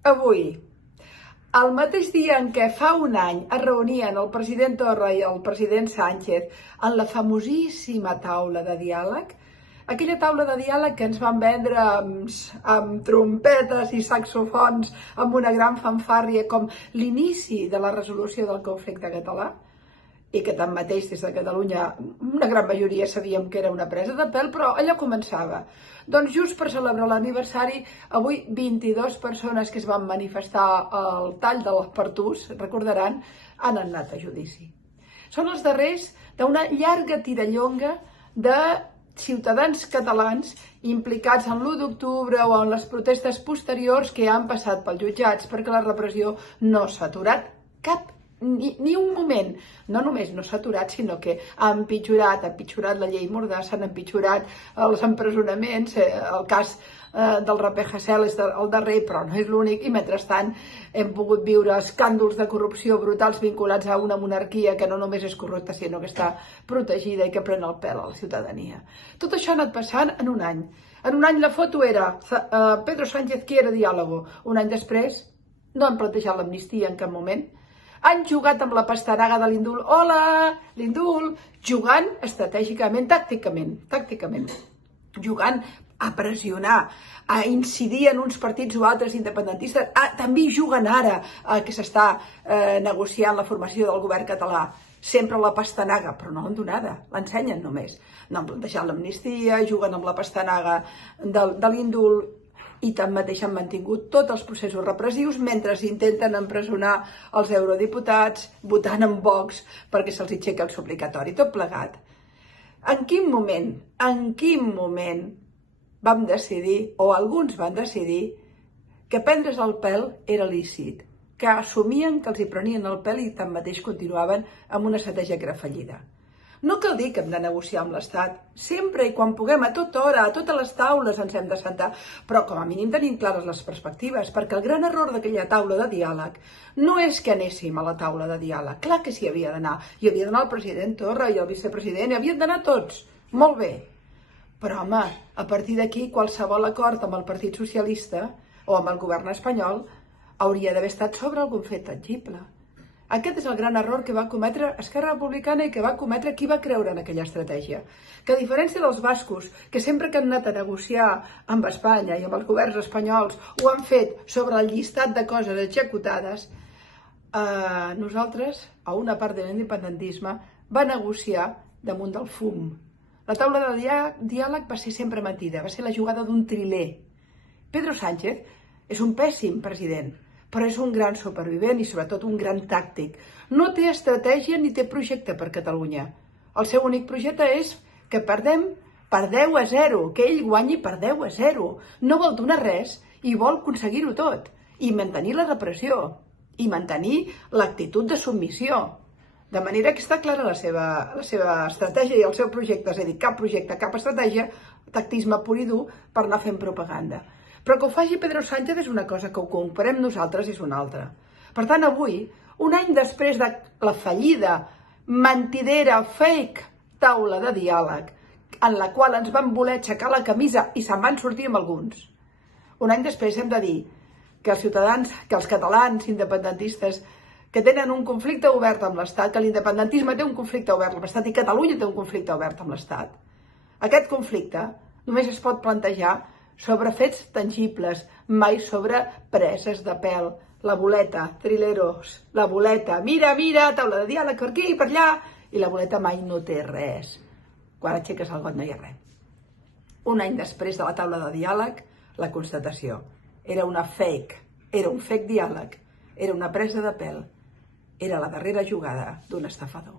Avui, el mateix dia en què fa un any es reunien el president Torra i el president Sánchez en la famosíssima taula de diàleg, aquella taula de diàleg que ens van vendre amb trompetes i saxofons, amb una gran fanfàrria com l'inici de la resolució del conflicte català, i que tanmateix des de Catalunya una gran majoria sabíem que era una presa de pèl, però allò començava. Doncs just per celebrar l'aniversari, avui 22 persones que es van manifestar al tall de l'Espartús, recordaran, han anat a judici. Són els darrers d'una llarga tirallonga de ciutadans catalans implicats en l'1 d'octubre o en les protestes posteriors que han passat pels jutjats perquè la repressió no s'ha aturat ni un moment. No només no s'ha aturat, sinó que ha empitjorat la llei Mordassa, han empitjorat els empresonaments, el cas del raper Hasél és el darrer, però no és l'únic, i mentrestant hem pogut viure escàndols de corrupció brutals vinculats a una monarquia que no només és corrupta, sinó que està protegida i que pren el pèl a la ciutadania. Tot això ha anat passant en un any. En un any la foto era Pedro Sánchez quiere diálogo. Un any després no han plantejat l'amnistia en cap moment. Han jugat amb la pastanaga de l'indult. Hola, l'indult, jugant estratègicament, tàcticament, jugant a pressionar, a incidir en uns partits o altres independentistes. També juguen ara que s'està negociant la formació del govern català. Sempre la pastanaga, però no l'han donada, l'ensenyen només. No han plantejat l'amnistia, juguen amb la pastanaga de l'indult, i tanmateix han mantingut tots els processos repressius mentre intenten empresonar els eurodiputats votant en Vox perquè se'ls aixeca el suplicatori, tot plegat. En quin moment vam decidir, o alguns van decidir, que prendre's el pèl era lícit, que assumien que els hi prenien el pèl i tanmateix continuaven amb una estratègia que era fallida? No cal dir que hem de negociar amb l'Estat, sempre i quan puguem, a tota hora, a totes les taules ens hem de sentar, però com a mínim tenim clares les perspectives, perquè el gran error d'aquella taula de diàleg no és que anéssim a la taula de diàleg, clar que s'hi havia d'anar, hi havia d'anar el president Torra i el vicepresident, hi havien d'anar tots, molt bé, però home, a partir d'aquí qualsevol acord amb el Partit Socialista o amb el govern espanyol hauria d'haver estat sobre algun fet tangible. Aquest és el gran error que va cometre Esquerra Republicana i que va cometre qui va creure en aquella estratègia. Que a diferència dels bascos, que sempre que han anat a negociar amb Espanya i amb els governs espanyols ho han fet sobre el llistat de coses executades, nosaltres, a una part de l'independentisme, va negociar damunt del fum. La taula de diàleg va ser sempre mentida, va ser la jugada d'un triler. Pedro Sánchez és un pèssim president, però és un gran supervivent i sobretot un gran tàctic. No té estratègia ni té projecte per Catalunya. El seu únic projecte és que perdem per 10-0, que ell guanyi per 10-0. No vol donar res i vol aconseguir-ho tot. I mantenir la repressió. I mantenir l'actitud de submissió. De manera que està clara la seva estratègia i el seu projecte, és a dir, cap projecte, cap estratègia, tactisme pur i dur per anar fent propaganda. Però que ho faci Pedro Sánchez és una cosa, que ho comparem nosaltres és una altra. Per tant, avui, un any després de la fallida, mentidera, fake taula de diàleg, en la qual ens van voler aixecar la camisa i se'n van sortir amb alguns, un any després hem de dir que els ciutadans, que els catalans independentistes, que tenen un conflicte obert amb l'Estat, que l'independentisme té un conflicte obert amb l'Estat i Catalunya té un conflicte obert amb l'Estat. Aquest conflicte només es pot plantejar sobre fets tangibles, mai sobre preses de pèl. La boleta, trileros, la boleta, mira, taula de diàleg per aquí i per allà, i la boleta mai no té res. Quan aixeques el got no hi ha res. Un any després de la taula de diàleg, la constatació. Era una fake, era un fake diàleg, era una presa de pèl, era la darrera jugada d'un estafador.